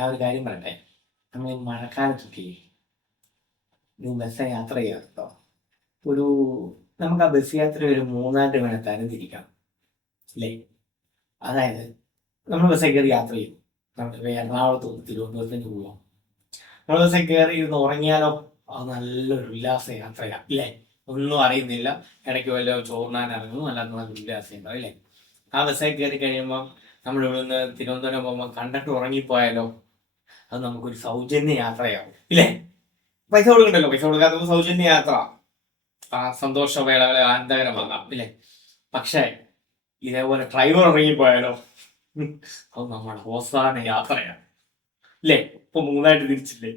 ഞാൻ ഒരു കാര്യം പറയട്ടെ. നമ്മൾ ഈ മഴക്കാലത്തൊക്കെ ഈ ബസ് യാത്ര ചെയ്യാം കേട്ടോ ഒരു നമുക്ക് ആ ബസ് യാത്ര ഒരു മൂന്നായിട്ട് വേണം തരംതിരിക്കാം അല്ലേ? അതായത് നമ്മൾ ബസ്സിൽ കയറി യാത്ര ചെയ്യും. നമുക്ക് എറണാകുളത്ത് നിന്ന് തിരുവനന്തപുരത്തേക്ക് പോവാം. നമ്മൾ ബസ്സിൽ കയറി ഇരുന്ന് ഉറങ്ങിയാലോ? അത് നല്ലൊരു ഉല്ലാസ യാത്രയാണ് അല്ലേ? ഒന്നും അറിയുന്നില്ല. ഇടയ്ക്ക് വല്ല ചോറിനാൻ ഇറങ്ങുന്നു അല്ലാതെ നല്ല ഉല്ലാസം ഉണ്ടാവും ഇല്ലേ ആ ബസ്സിൽ കയറി കഴിയുമ്പോൾ നമ്മൾ ഇവിടുന്ന് തിരുവനന്തപുരം പോകുമ്പോൾ കണ്ടിട്ട് ഉറങ്ങിപ്പോയാലോ? അത് നമുക്കൊരു സൗജന്യ യാത്രയാവും. ഇല്ലേ? പൈസ കൊടുക്കണ്ടല്ലോ. പൈസ കൊടുക്കാത്ത സൗജന്യ യാത്ര. ആ സന്തോഷവേളകളെ ആനന്ദകരമാകാം. ഇല്ലേ? പക്ഷേ ഇതേപോലെ ഡ്രൈവർ ഇറങ്ങിപ്പോയാലോ? അത് നമ്മുടെ അവസാന യാത്രയാണ്. ഇല്ലേ? ഇപ്പൊ മൂന്നായിട്ട് തിരിച്ചില്ലേ?